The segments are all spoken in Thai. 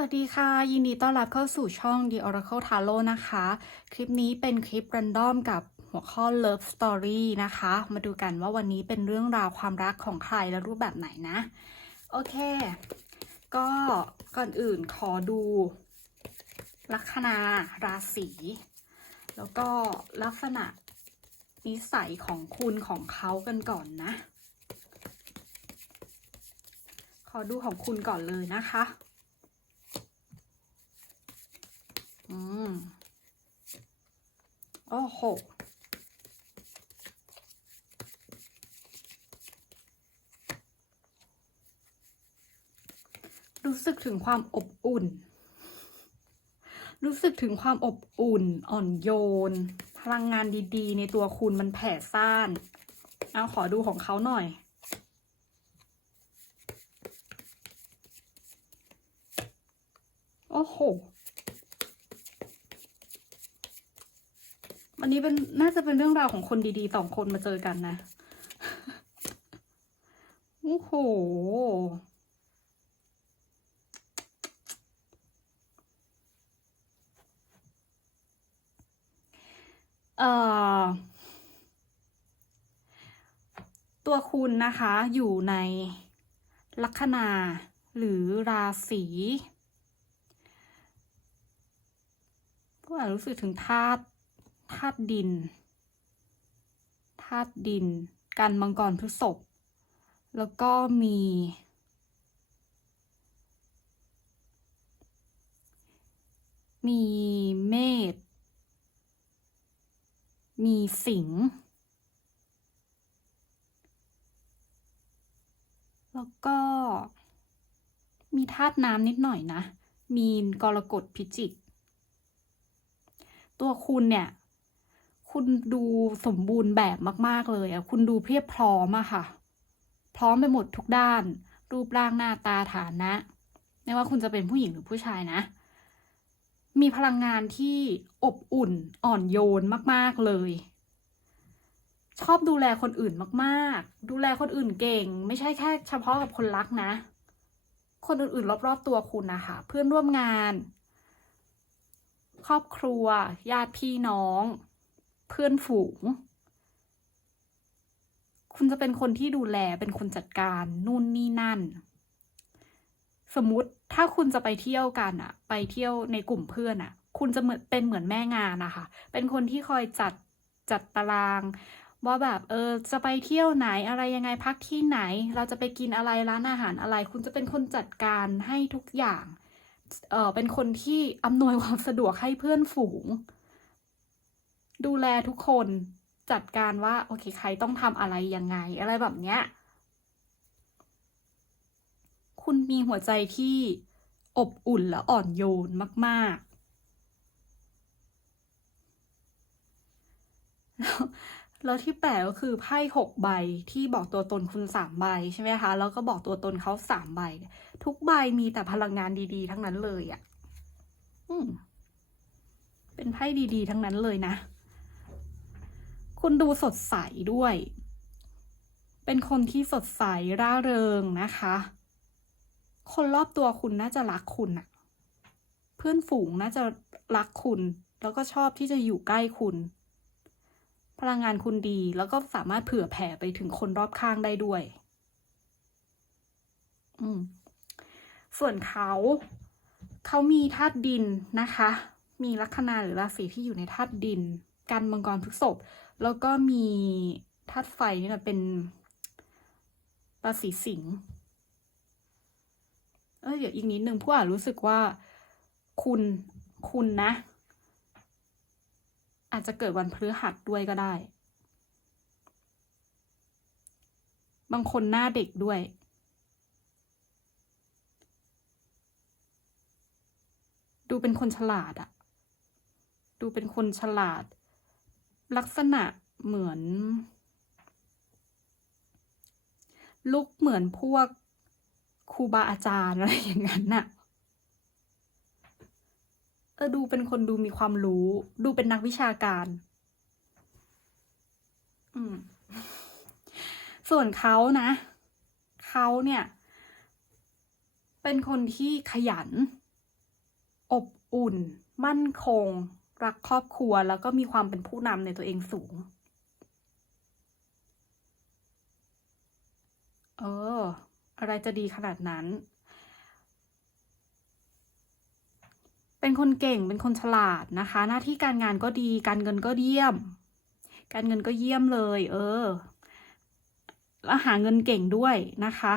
สวัสดีค่ะ ยินดีต้อนรับเข้าสู่ช่อง The Oracle Tarot นะคะ คลิปนี้เป็นคลิป r รนดอมกับหัวข้อ Love Story นะคะ มาดูกันว่าวันนี้เป็นเรื่องราวความรักของใครและรูปแบบไหนนะ โอเค ก็ก่อนอื่นขอดู ลัคนาราศี แล้วก็ลักษณะนิสัยของคุณของเขากันก่อนนะ ขอดูของคุณก่อนเลยนะคะ อืมโอ้โหรู้สึกถึงความอบอุ่น รู้สึกถึงความอบอุ่น อ่อนโยน พลังงานดีๆ ในตัวคุณมันแผ่ซ่าน เอาขอดูของเขาหน่อยโอ้โห นนี้เป็นน่าจะเป็นเรื่องราวของคนดีๆสองคนมาเจอกันนะ โอ้โห เอ่อ ตัวคุณนะคะอยู่ในลัคนาหรือราศีก็อาจรู้สึกถึงธาตุ ธาตุดิน ธาตุดิน กันมังกรพฤษภแล้วก็มี มีเมษ มีสิงห์ แล้วก็ มีธาตุน้ำนิดหน่อยนะ มีนกรกฎพิจิก ตัวคุณเนี่ย คุณดูสมบูรณ์แบบมาก ๆ เลยอะคุณดูเพียบพร้อมอะค่ะ พร้อมไปหมดทุกด้าน รูปร่างหน้าตาฐานะไม่ว่าคุณจะเป็นผู้หญิงหรือผู้ชายนะ มีพลังงานที่อบอุ่นอ่อนโยนมาก ๆ เลย ชอบดูแลคนอื่นมาก ๆ ดูแลคนอื่นเก่ง ไม่ใช่แค่เฉพาะกับคนรักนะ คนอื่น ๆ รอบ ๆ ตัวคุณนะคะ เพื่อนร่วมงาน ครอบครัว ญาติพี่น้อง เพื่อนฝูง คุณจะเป็นคนที่ดูแลเป็นคนจัดการนู่นนี่นั่น สมมติถ้าคุณจะไปเที่ยวกันอะไปเที่ยวในกลุ่มเพื่อนอะคุณจะเหมือนเป็นเหมือนแม่งานนะคะ เป็นคนที่คอยจัดจัดตาราง ว่าแบบเออจะไปเที่ยวไหนอะไรยังไงพักที่ไหน เราจะไปกินอะไรร้านอาหารอะไร คุณจะเป็นคนจัดการให้ทุกอย่าง เออเป็นคนที่อำนวยความสะดวกให้เพื่อนฝูง ดูแลทุกคนจัดการว่าโอเคใครต้องทำอะไรยังไง อะไรแบบเนี้ย คุณมีหัวใจที่อบอุ่นและอ่อนโยนมาก ๆ แล้วแล้วที่แปลกก็คือไพ่หกใบที่บอกตัวตนคุณสามใบใช่ไหมคะ แล้วก็บอกตัวตนเขาสามใบ ทุกใบมีแต่พลังงานดี ๆ ทั้งนั้นเลยอะ่ะ อืมเป็นไพ่ดี ๆ ทั้งนั้นเลยนะ คุณดูสดใสด้วย เป็นคนที่สดใสร่าเริงนะคะ คนรอบตัวคุณน่าจะรักคุณอะเพื่อนฝูงน่าจะรักคุณ แล้วก็ชอบที่จะอยู่ใกล้คุณ พลังงานคุณดีแล้วก็สามารถเผื่อแผ่ไปถึงคนรอบข้างได้ด้วย อืม ส่วนเขาเขามีธาตุดินนะคะ มีลัคนาหรือราศีที่อยู่ในธาตุดิน กันมังกรพฤษภ แล้วก็มีธาตุไฟนี่แหละเป็นราศีสิงห์เออเดี๋ยวอีกนิดนึงผู้อ่านรู้สึกว่าคุณคุณนะ อาจจะเกิดวันพฤหัสด้วยก็ได้ บางคนหน้าเด็กด้วย ดูเป็นคนฉลาดอะดูเป็นคนฉลาด ลักษณะเหมือน ลุกเหมือนพวกครูบาอาจารย์อะไรอย่างนั้นน่ะ เออดูเป็นคนดูมีความรู้ ดูเป็นนักวิชาการ อืม ส่วนเขานะ เขาเนี่ย เป็นคนที่ขยัน อบอุ่น มั่นคง รักครอบครัวแล้วก็มีความเป็นผู้นำในตัวเองสูง เออ อะไรจะดีขนาดนั้น เป็นคนเก่งเป็นคนฉลาดนะคะ หน้าที่การงานก็ดี การเงินก็เยี่ยม การเงินก็เยี่ยมเลย เออ แล้วหาเงินเก่งด้วยนะคะ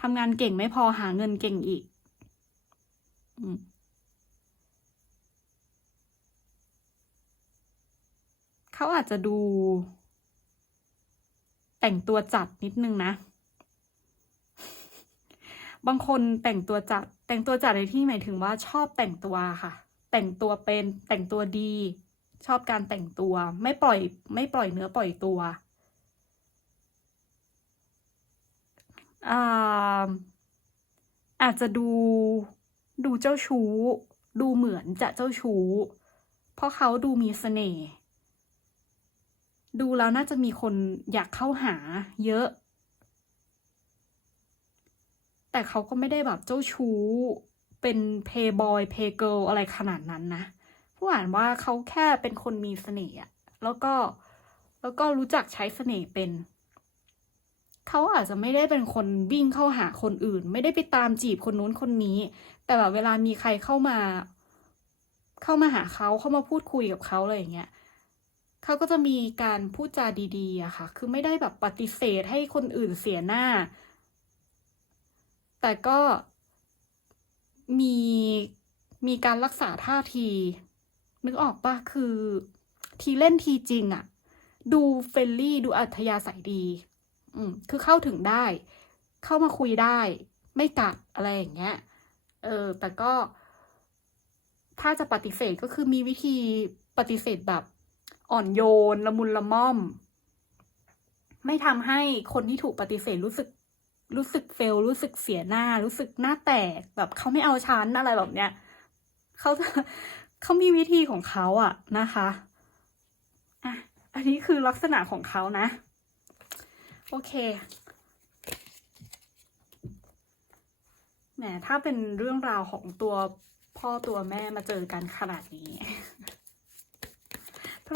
ทำงานเก่งไม่พอหาเงินเก่งอีก อืม เขาอาจจะดู แต่งตัวจัดนิดนึงนะ บางคนแต่งตัวจัด แต่งตัวจัดในที่หมายถึงว่าชอบแต่งตัวค่ะ แต่งตัวเป็นแต่งตัวดี ชอบการแต่งตัว ไม่ปล่อย ไม่ปล่อยเนื้อปล่อยตัวอาอาจจะดูดูเจ้าชู้ ดูเหมือนจะเจ้าชู้ เพราะเขาดูมีเสน่ห์ ดูแล้วน่าจะมีคนอยากเข้าหาเยอะ แต่เขาก็ไม่ได้แบบเจ้าชู้ เป็นเพย์บอยเพย์เกิลอะไรขนาดนั้นนะ ผู้อ่านว่าเขาแค่เป็นคนมีเสน่ห์แล้วก็แล้วก็รู้จักใช้เสน่ห์เป็น เขาอาจจะไม่ได้เป็นคนวิ่งเข้าหาคนอื่น ไม่ได้ไปตามจีบคนนู้นคนนี้ แต่แบบเวลามีใครเข้ามา เข้ามาหาเขาเข้ามาพูดคุยกับเขาอะไรอย่างเงี้ย เขาก็จะมีการพูดจาดีๆอะค่ะ คือไม่ได้แบบปฏิเสธให้คนอื่นเสียหน้า แต่ก็มีมีการรักษาท่าที นึกออกปะคือทีเล่นทีจริงอะดูเฟรนลี่ดูอัธยาศัยดี อืมคือเข้าถึงได้ เข้ามาคุยได้ ไม่กัดอะไรอย่างเงี้ย เออ แต่ก็ ถ้าจะปฏิเสธก็คือมีวิธีปฏิเสธแบบ อ่อนโยน ละมุนละม่อม ไม่ทำให้คนที่ถูกปฏิเสธรู้สึก รู้สึกเฟล รู้สึกเสียหน้า รู้สึกหน้าแตกแบบเขาไม่เอาฉันอะไรแบบเนี้ยเขาเขามีวิธีของเขาอะนะคะอะอันนี้คือลักษณะของเขานะ โอเคแหมถ้าเป็นเรื่องราวของตัวพ่อตัวแม่มาเจอกันขนาดนี้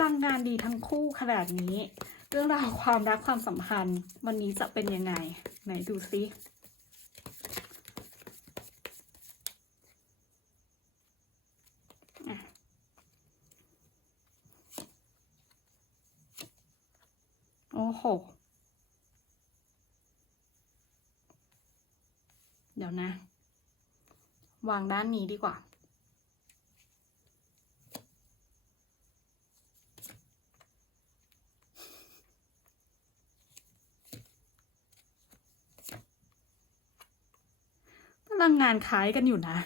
ลังงานดีทั้งคู่ขนาดนี้ เรื่องราวความรักความสัมพันธ์ วันนี้จะเป็นยังไง ไหนดูซิโอ้โห เดี๋ยวนะ วางด้านนี้ดีกว่า ลังงานคล้ายกันอยู่นะ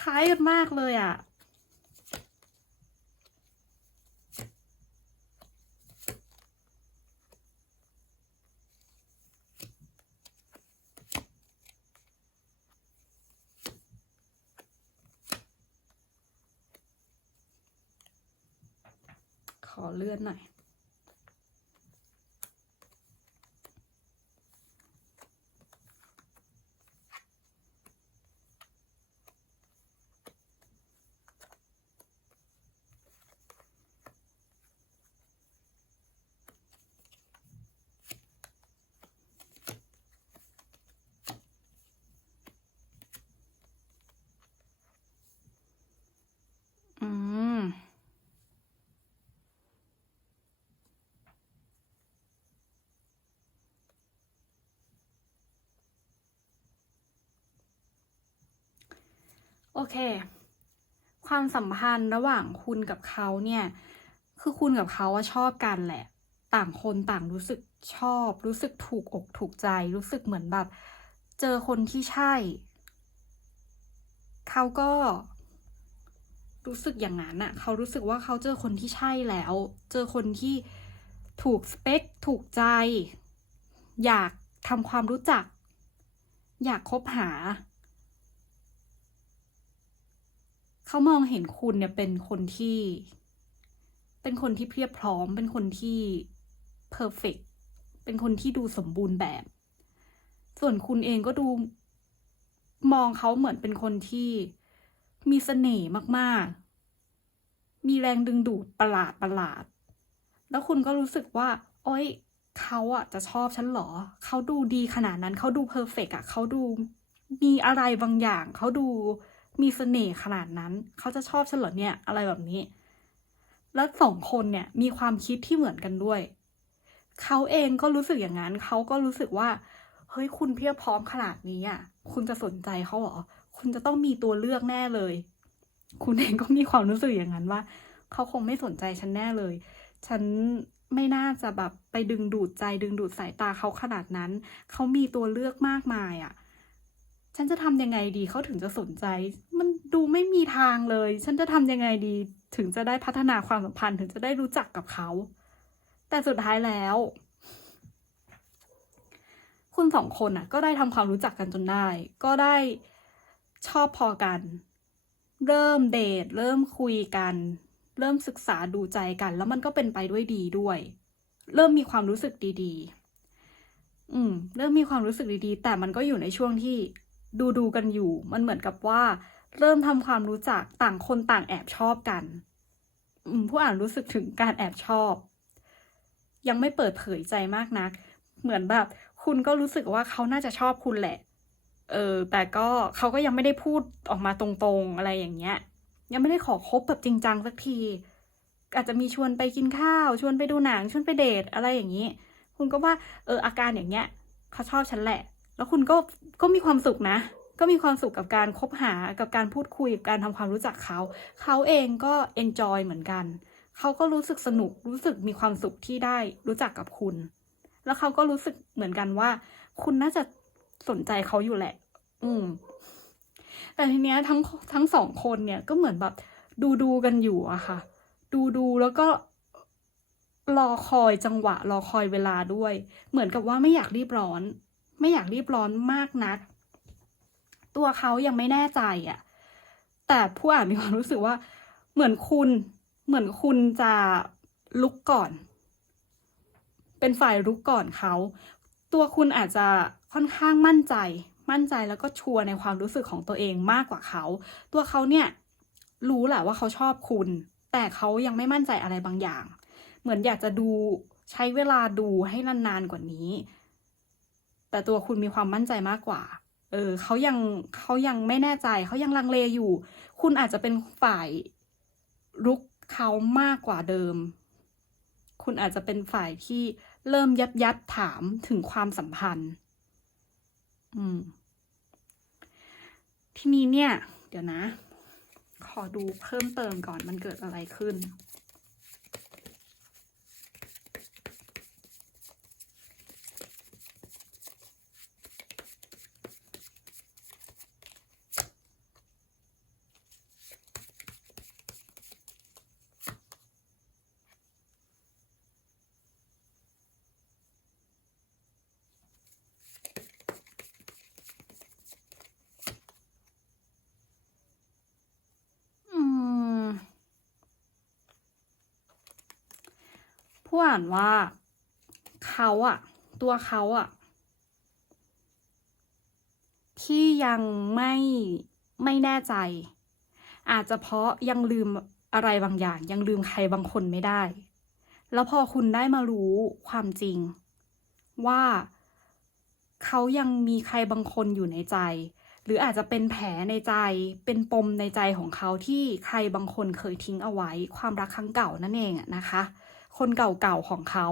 คล้ายกันมากเลยอะ่ะ ขอเลื่อนหน่อย อืม โอเค ความสัมพันธ์ระหว่างคุณกับเขาเนี่ย คือคุณกับเขาอะชอบกันแหละ ต่างคนต่างรู้สึกชอบ รู้สึกถูกอกถูกใจ รู้สึกเหมือนแบบ เจอคนที่ใช่ เขาก็รู้สึกอย่างนั้นอะเขารู้สึกว่าเขาเจอคนที่ใช่แล้ว เจอคนที่ถูกสเปค ถูกใจ อยากทำความรู้จัก อยากคบหา เขามองเห็นคุณเนี่ยเป็นคนที่ เป็นคนที่เพียบพร้อม เป็นคนที่เพอร์เฟกเป็นคนที่ดูสมบูรณ์แบบ ส่วนคุณเองก็ดูมองเขาเหมือนเป็นคนที่มีเสน่ห์มากๆ มีแรงดึงดูดประหลาดประหลาด แล้วคุณก็รู้สึกว่า โอ๊ยเขาอะจะชอบฉันเหรอ เขาดูดีขนาดนั้น เขาดูเพอร์เฟกอะเขาดูมีอะไรบางอย่าง เขาดู มีเสน่ห์ขนาดนั้น เขาจะชอบฉันเหรอเนี่ยอะไรแบบนี้ แล้วสองคนเนี่ยมีความคิดที่เหมือนกันด้วย เขาเองก็รู้สึกอย่างนั้น เขาก็รู้สึกว่า เฮ้ยคุณเพียบพร้อมขนาดนี้อะ คุณจะสนใจเขาเหรอ คุณจะต้องมีตัวเลือกแน่เลย คุณเองก็มีความรู้สึกอย่างนั้นว่า เขาคงไม่สนใจฉันแน่เลย ฉันไม่น่าจะแบบไปดึงดูดใจดึงดูดสายตาเขาขนาดนั้น เขามีตัวเลือกมากมายอะ ฉันจะทำยังไงดีเขาถึงจะสนใจ มันดูไม่มีทางเลย ฉันจะทำยังไงดีถึงจะได้พัฒนาความสัมพันธ์ถึงจะได้รู้จักกับเขา แต่สุดท้ายแล้ว คุณสองคนอะ ก็ได้ทำความรู้จักกันจนได้ ก็ได้ชอบพอกัน เริ่มเดทเริ่มคุยกัน เริ่มศึกษาดูใจกัน แล้วมันก็เป็นไปด้วยดีด้วย เริ่มมีความรู้สึกดี ๆ อืม เริ่มมีความรู้สึกดีๆ แต่มันก็อยู่ในช่วงที่ ดูดูกันอยู่ มันเหมือนกับว่า เริ่มทำความรู้จักต่างคนต่างแอบชอบกันผู้อ่านรู้สึกถึงการแอบชอบ ยังไม่เปิดเผยใจมากนัก เหมือนแบบ คุณก็รู้สึกว่าเขาน่าจะชอบคุณแหละ เออ แต่ก็เขาก็ยังไม่ได้พูดออกมาตรงๆอะไรอย่างเงี้ย ยังไม่ได้ขอคบแบบจริงจังสักทีอาจจะมีชวนไปกินข้าว ชวนไปดูหนังชวนไปเดทอะไรอย่างนี้ คุณก็ว่าเอออาการอย่างเงี้ยเขาชอบฉันแหละ แล้วคุณก็ก็มีความสุขนะ ก็มีความสุขกับการคบหากับการพูดคุยการทำความรู้จักเขา เขาเองก็ enjoy เหมือนกัน เขาก็รู้สึกสนุกรู้สึกมีความสุขที่ได้รู้จักกับคุณ แล้วเขาก็รู้สึกเหมือนกันว่า คุณน่าจะสนใจเขาอยู่แหละ อืม แต่ทีเนี้ยทั้งทั้งสองคนเนี่ยก็เหมือนแบบดูดูกันอยู่อะค่ะ ดูดูแล้วก็รอคอยจังหวะ รอคอยเวลาด้วย เหมือนกับว่าไม่อยากรีบร้อน ไม่อยากรีบร้อนมากนัก ตัวเขายังไม่แน่ใจอะแต่ผู้อ่านมีความรู้สึกว่า เหมือนคุณ เหมือนคุณจะลุกก่อน เป็นฝ่ายรุกก่อนเขา ตัวคุณอาจจะค่อนข้างมั่นใจ มั่นใจแล้วก็ชัวร์ในความรู้สึกของตัวเองมากกว่าเขา ตัวเขาเนี่ยรู้แหละว่าเขาชอบคุณ แต่เขายังไม่มั่นใจอะไรบางอย่าง เหมือนอยากจะดูใช้เวลาดูให้นานๆกว่านี้ แต่ตัวคุณมีความมั่นใจมากกว่า เออเขายังเขายังไม่แน่ใจเขายังลังเลอยู่ คุณอาจจะเป็นฝ่ายรุกเขามากกว่าเดิม คุณอาจจะเป็นฝ่ายที่เริ่มยับยับถามถึงความสัมพันธ์ อืม ทีนี้เนี่ย เดี๋ยวนะ ขอดูเพิ่มเติมก่อนมันเกิดอะไรขึ้น อืม ผู้อ่านว่า เขาอะตัวเขาอะที่ยังไม่ไม่แน่ใจ อาจจะเพราะยังลืมอะไรบางอย่าง ยังลืมใครบางคนไม่ได้ แล้วพอคุณได้มารู้ความจริง ว่าเขายังมีใครบางคนอยู่ในใจ หรืออาจจะเป็นแผลในใจ เป็นปมในใจของเขาที่ใครบางคนเคยทิ้งเอาไว้ ความรักครั้งเก่านั่นเองนะคะ คนเก่าๆของเขา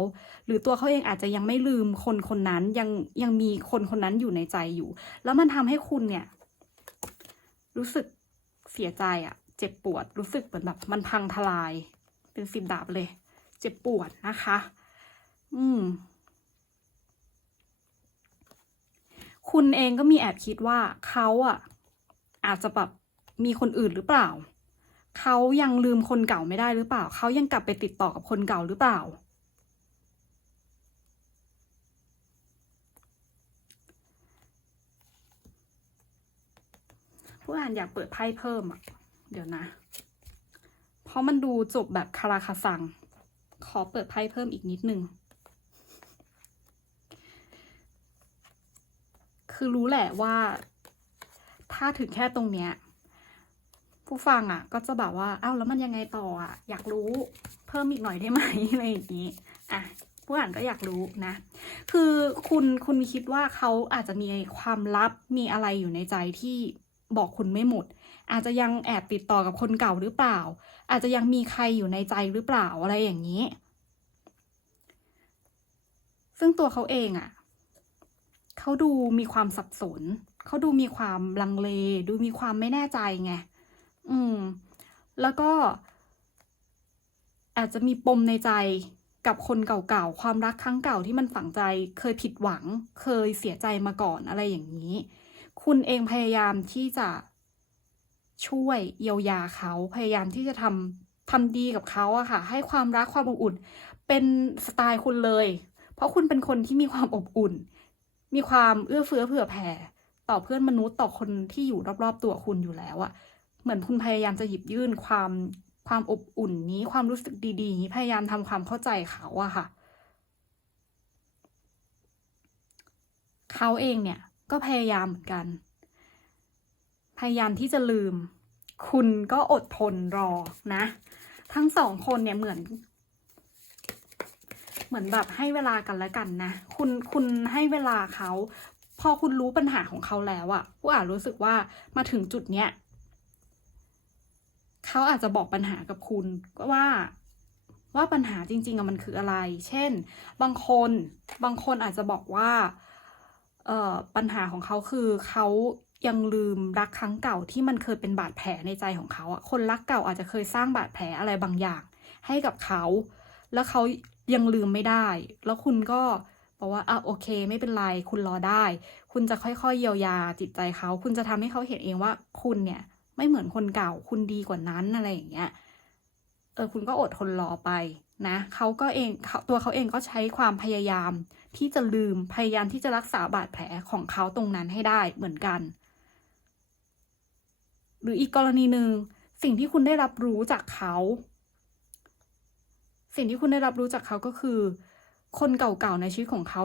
หรือตัวเขาเองอาจจะยังไม่ลืมคนคนนั้นยังยังมีคนคนนั้นอยู่ในใจอยู่ แล้วมันทำให้คุณเนี่ย รู้สึกเสียใจอะเจ็บปวด รู้สึกเหมือนแบบมันพังทลาย เป็นสิบดาบเลย เจ็บปวดนะคะ อืมคุณเองก็มีแอบคิดว่าเขาอะ อาจจะแบบมีคนอื่นหรือเปล่า เขายังลืมคนเก่าไม่ได้หรือเปล่า เขายังกลับไปติดต่อกับคนเก่าหรือเปล่า ผู้อ่านอยากเปิดไพ่เพิ่มอะ เดี๋ยวนะ เพราะมันดูจบแบบคาราคาซัง ขอเปิดไพ่เพิ่มอีกนิดนึง คือรู้แหละว่า ถ้าถึงแค่ตรงเนี้ย ผู้ฟังอะ ก็จะแบบว่าอ้าวแล้วมันยังไงต่ออะ อยากรู้เพิ่มอีกหน่อยได้ไหมอะไรอย่างนี้อะผู้อ่านก็อยากรู้นะ คือคุณคุณคิดว่าเขาอาจจะมีความลับมีอะไรอยู่ในใจที่บอกคุณไม่หมด อาจจะยังแอบติดต่อกับคนเก่าหรือเปล่า อาจจะยังมีใครอยู่ในใจหรือเปล่าอะไรอย่างนี้ ซึ่งตัวเขาเองอะ่ะเขาดูมีความสับสน เขาดูมีความลังเล ดูมีความไม่แน่ใจไง อืม แล้วก็ อาจจะมีปมในใจกับคนเก่าๆ ความรักครั้งเก่าที่มันฝังใจ เคยผิดหวัง เคยเสียใจมาก่อนอะไรอย่างนี้ คุณเองพยายามที่จะช่วยเยียวยาเขา พยายามที่จะทำทำดีกับเขาอะค่ะ ให้ความรักความอบอุ่น เป็นสไตล์คุณเลย เพราะคุณเป็นคนที่มีความอบอุ่น มีความเอื้อเฟื้อเผื่อแผ่ ต่อเพื่อนมนุษย์ต่อคนที่อยู่รอบๆตัวคุณอยู่แล้วอะ เหมือนคุณพยายามจะหยิบยื่นความความอบอุ่นนี้ความรู้สึกดีๆนี้พยายามทำความเข้าใจเขาอะค่ะ เขาเองเนี่ยก็พยายามเหมือนกัน พยายามที่จะลืม คุณก็อดทนรอนะ ทั้งสองคนเนี่ยเหมือน เหมือนแบบให้เวลากันแล้วกันนะ คุณคุณให้เวลาเขา พอคุณรู้ปัญหาของเขาแล้วอะผู้อ่านรู้สึกว่ามาถึงจุดเนี้ย เขาอาจจะบอกปัญหากับคุณว่าว่าปัญหาจริงๆอะมันคืออะไร เช่น บางคนบางคนอาจจะบอกว่าเอ่อปัญหาของเขาคือเขายังลืมรักครั้งเก่าที่มันเคยเป็นบาดแผลในใจของเขาอะคนรักเก่าอาจจะเคยสร้างบาดแผลอะไรบางอย่างให้กับเขา แล้วเขายังลืมไม่ได้ แล้วคุณก็บอกว่าอะโอเค ไม่เป็นไร คุณรอได้ คุณจะค่อยๆเยียวยาจิตใจเขา คุณจะทำให้เขาเห็นเองว่าคุณเนี่ย ไม่เหมือนคนเก่า คุณดีกว่านั้นอะไรอย่างเงี้ย เออคุณก็อดทนรอไปนะเขาก็เองเตัวเขาเองก็ใช้ความพยายามที่จะลืมพยายามที่จะรักษาบาดแผลของเขาตรงนั้นให้ได้เหมือนกัน หรืออีกกรณีหนึ่งสิ่งที่คุณได้รับรู้จากเขา สิ่งที่คุณได้รับรู้จากเขาก็คือ คนเก่าๆในชีวิตของเขา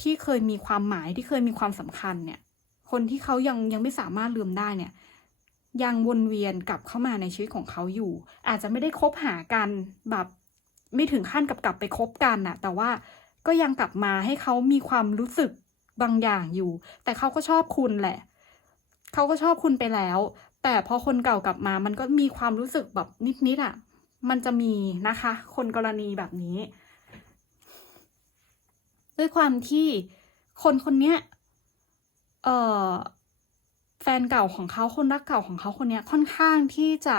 ที่เคยมีความหมายที่เคยมีความสำคัญเนี่ย คนที่เขายังยังไม่สามารถลืมได้เนี่ย ยังวนเวียนกลับเข้ามาในชีวิตของเขาอยู่ อาจจะไม่ได้คบหากันแบบไม่ถึงขั้นกับกลับไปคบกันน่ะ แต่ว่าก็ยังกลับมาให้เขามีความรู้สึกบางอย่างอยู่ แต่เขาก็ชอบคุณแหละ เขาก็ชอบคุณไปแล้ว แต่พอคนเก่ากลับมา มันก็มีความรู้สึกแบบนิดๆอะ มันจะมีนะคะ คนกรณีแบบนี้ ด้วยความที่คนคนเนี้ย เอ่อ แฟนเก่าของเขาคนรักเก่าของเขาคนเนี้ยค่อนข้างที่จะ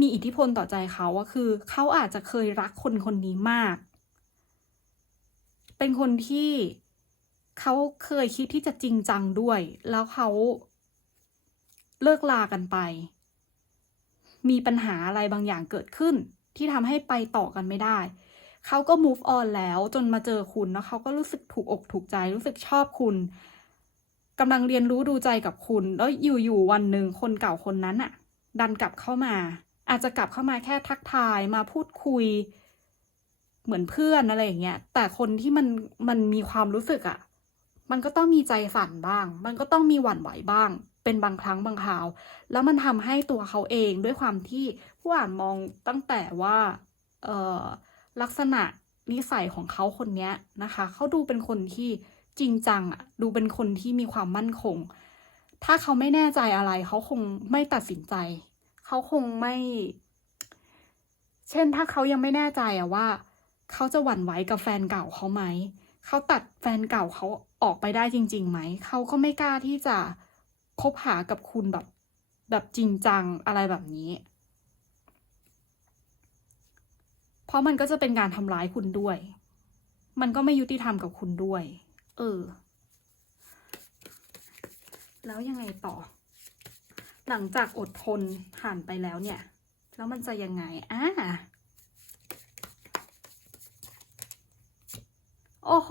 มีอิทธิพลต่อใจเขาว่าคือ เขาอาจจะเคยรักคนคนนี้มาก เป็นคนที่เขาเคยคิดที่จะจริงจังด้วย แล้วเขาเลิกลากันไป มีปัญหาอะไรบางอย่างเกิดขึ้น ที่ทำให้ไปต่อกันไม่ได้ เขาก็ move on แล้วจนมาเจอคุณแล้วเขาก็รู้สึกถูกอกถูกใจรู้สึกชอบคุณ กำลังเรียนรู้ดูใจกับคุณ แล้วอยู่ๆวันหนึ่งคนเก่าคนนั้นอะดันกลับเข้ามา อาจจะกลับเข้ามาแค่ทักทายมาพูดคุย เหมือนเพื่อนอะไรอย่างเงี้ยแต่คนที่มันมันมีความรู้สึกอะมันก็ต้องมีใจสั่นบ้าง มันก็ต้องมีหวั่นไหวบ้าง เป็นบางครั้งบางคราว แล้วมันทำให้ตัวเขาเองด้วยความที่ผู้อ่านมองตั้งแต่ว่าเอ่อลักษณะนิสัยของเขาคนเนี้ยนะคะ เขาดูเป็นคนที่ จริงจังอะดูเป็นคนที่มีความมั่นคง ถ้าเขาไม่แน่ใจอะไร เขาคงไม่ตัดสินใจ เขาคงไม่ เช่นถ้าเขายังไม่แน่ใจอะว่า เขาจะหวั่นไหวกับแฟนเก่าเขาไหม เขาตัดแฟนเก่าเขาออกไปได้จริงๆไหม เขาก็ไม่กล้าที่จะคบหากับคุณแบบ แบบจริงจังอะไรแบบนี้ เพราะมันก็จะเป็นการทำร้ายคุณด้วย มันก็ไม่ยุติธรรมกับคุณด้วย เออ แล้วยังไงต่อ หลังจากอดทนผ่านไปแล้วเนี่ย แล้วมันจะยังไงอ่าโอ้โห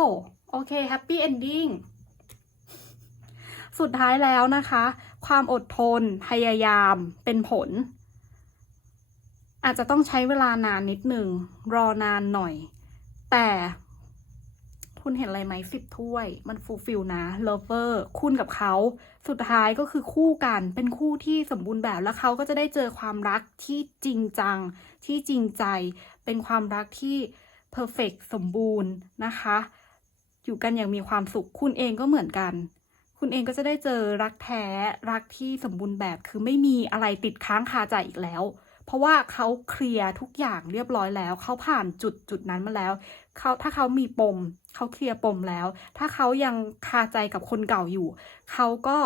โอเค แฮปปี้เอนดิ้ง สุดท้ายแล้วนะคะ ความอดทน พยายามเป็นผล อาจจะต้องใช้เวลานานนิดหนึ่ง รอนานหน่อย แต่ คุณเห็นอะไรไหมสิบถ้วย มันฟูลฟิลนะ lover คุณกับเขา สุดท้ายก็คือคู่กันเป็นคู่ที่สมบูรณ์แบบแล้วเขาก็จะได้เจอความรักที่จริงจัง ที่จริงใจ เป็นความรักที่ perfect สมบูรณ์นะคะ อยู่กันอย่างมีความสุขคุณเองก็เหมือนกัน คุณเองก็จะได้เจอรักแท้รักที่สมบูรณ์แบบคือไม่มีอะไรติดค้างคาใจอีกแล้ว เพราะว่าเขาเคลียร์ทุกอย่างเรียบร้อยแล้ว เขาผ่านจุดจุดนั้นมาแล้วเขาถ้าเขามีปม เขาเคลียร์ปมแล้ว ถ้าเขายังคาใจกับคนเก่าอยู่ เขาก็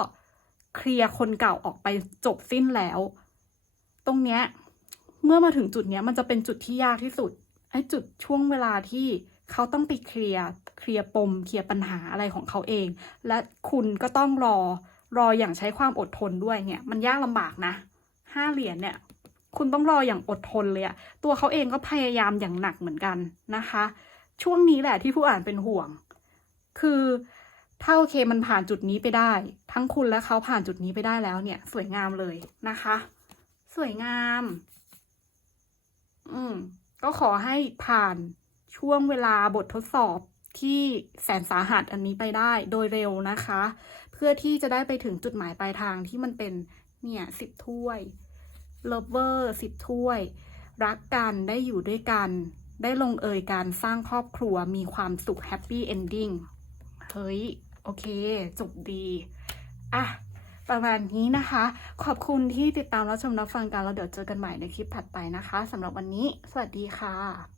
เคลียร์คนเก่าออกไปจบสิ้นแล้ว ตรงเนี้ยเมื่อมาถึงจุดเนี้ยมันจะเป็นจุดที่ยากที่สุดไอ้จุดช่วงเวลาที่เขาต้องไปเคลียร์เคลียร์ปม เคลียร์ปัญหาอะไรของเขาเอง และคุณก็ต้องรอรออย่างใช้ความอดทนด้วยเนี่ย มันยากลำบากนะห้าเหรียญเนี่ย คุณต้องรออย่างอดทนเลยอะตัวเขาเองก็พยายามอย่างหนักเหมือนกันนะคะ ช่วงนี้แหละที่ผู้อ่านเป็นห่วง คือถ้าโอเคมันผ่านจุดนี้ไปได้ ทั้งคุณและเขาผ่านจุดนี้ไปได้แล้วเนี่ย สวยงามเลยนะคะ สวยงาม อืม ก็ขอให้ผ่านช่วงเวลาบททดสอบที่แสนสาหัสอันนี้ไปได้โดยเร็วนะคะ เพื่อที่จะได้ไปถึงจุดหมายปลายทางที่มันเป็นเนี่ยสิบถ้วย lover สิบถ้วย รักกันได้อยู่ด้วยกัน ได้ลงเอยการสร้างครอบครัวมีความสุข happy ending เฮ้ย โอเค จบดี อะ ประมาณนี้นะคะ ขอบคุณที่ติดตามรับชมรับฟังกัน แล้วเดี๋ยวเจอกันใหม่ในคลิปถัดไปนะคะสำหรับวันนี้ สวัสดีค่ะ